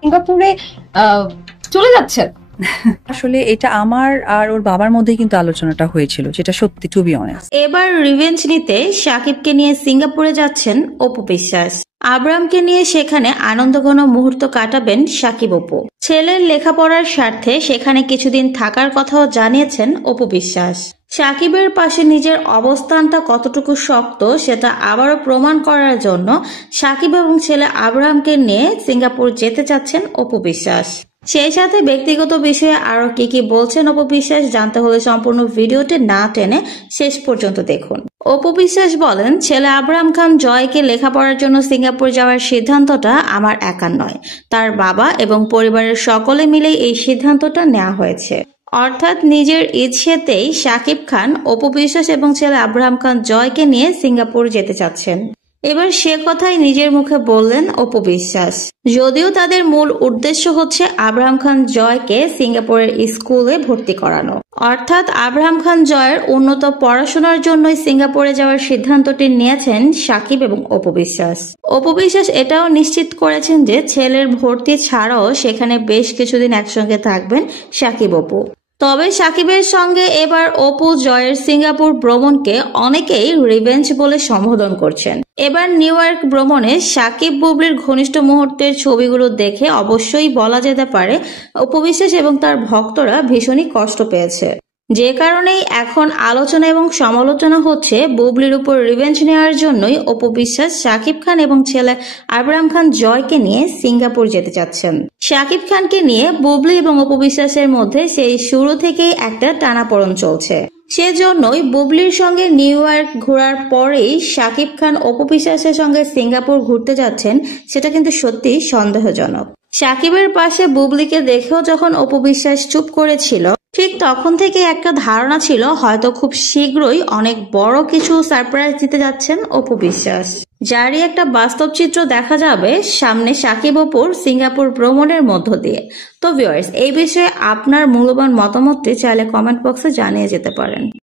সিঙ্গাপুরে চলে যাচ্ছেন। আসলে এটা আমার আর ওর বাবার মধ্যেই কিন্তু আলোচনাটা হয়েছিল, যেটা সত্যি, টু বি অনেস্ট। এবার রিভেঞ্জ নিতে শাকিবকে নিয়ে সিঙ্গাপুরে যাচ্ছেন অপু বিশ্বাস। আব্রামকে নিয়ে সেখানে আনন্দঘন মুহূর্ত কাটাবেন শাকিব অপু। ছেলের লেখাপড়ার স্বার্থে সেখানে কিছুদিন থাকার কথাও জানিয়েছেন অপু বিশ্বাস। শাকিবের পাশে নিজের অবস্থানটা কতটুকু শক্ত সেটা আবারও প্রমাণ করার জন্য শাকিব এবং ছেলে আব্রামকে নিয়ে সিঙ্গাপুর যেতে চাচ্ছেন অপু বিশ্বাস। সেই সাথে ব্যক্তিগত বিষয়ে আরো কি কি বলছেন অপু বিশ্বাস জানতে হলে সম্পূর্ণ ভিডিওটি না টেনে শেষ পর্যন্ত দেখুন। অপু বিশ্বাস বলেন, ছেলে আব্রাহাম খান জয়কে লেখাপড়ার জন্য সিঙ্গাপুর যাওয়ার সিদ্ধান্তটা আমার একার নয়, তার বাবা এবং পরিবারের সকলে মিলেই এই সিদ্ধান্তটা নেওয়া হয়েছে। অর্থাৎ নিজের ইচ্ছেতেই শাকিব খান, অপু বিশ্বাস এবং ছেলে আব্রাহাম খান জয়কে নিয়ে সিঙ্গাপুর যেতে চাচ্ছেন। এবার সে কথাই নিজের মুখে বললেন অপু বিশ্বাস। যদিও তাদের মূল উদ্দেশ্য হচ্ছে আব্রাহাম খান জয়কে সিঙ্গাপুরের স্কুলে ভর্তি করানো। অর্থাৎ আব্রাহাম খান জয়ের উন্নত পড়াশোনার জন্যই সিঙ্গাপুরে যাওয়ার সিদ্ধান্তটি নিয়েছেন শাকিব এবং অপু বিশ্বাস। অপু বিশ্বাস এটাও নিশ্চিত করেছেন যে ছেলের ভর্তি ছাড়াও সেখানে বেশ কিছুদিন একসঙ্গে থাকবেন শাকিব অপু। তবে শাকিবের সঙ্গে এবার অপু জয়ের সিঙ্গাপুর ভ্রমণকে অনেকেই রিভেঞ্জ বলে সম্বোধন করছেন। এবার নিউ ইয়র্ক ভ্রমণে শাকিব বুবলির ঘনিষ্ঠ মুহূর্তের ছবিগুলো দেখে অবশ্যই বলা যেতে পারে অপু বিশ্বাস এবং তার ভক্তরা ভীষণই কষ্ট পেয়েছে। যে কারণেই এখন আলোচনা এবং সমালোচনা হচ্ছে বুবলির উপর রিভেঞ্জ নেওয়ার জন্যই অপু বিশ্বাস শাকিব খান এবং ছেলে আব্রাহাম খান জয়কে নিয়ে সিঙ্গাপুর যেতে চাচ্ছেন। শাকিব খানকে নিয়ে বুবলি এবং অপু বিশ্বাসের মধ্যে সেই শুরু থেকেই একটা টানাপোড়েন চলছে। সেজন্যই বুবলির সঙ্গে নিউ ইয়র্ক ঘোরার পরেই শাকিব খান অপু বিশ্বাসের সঙ্গে সিঙ্গাপুর ঘুরতে যাচ্ছেন, সেটা কিন্তু সত্যি সন্দেহজনক। শাকিবের পাশে বুবলিকে দেখেও যখন অপু বিশ্বাস চুপ করেছিল, ঠিক তখন থেকে একটা ধারণা ছিল হয়তো খুব শীঘ্রই অনেক বড় কিছু সারপ্রাইজ দিতে যাচ্ছেন অপু বিশ্বাস, যারই একটা বাস্তব চিত্র দেখা যাবে সামনে শাকিব অপুর সিঙ্গাপুর ভ্রমণের মধ্য দিয়ে। তো ভিউয়ার্স, এই বিষয়ে আপনার মূল্যবান মতামতটি চাইলে কমেন্ট বক্সে জানিয়ে যেতে পারেন।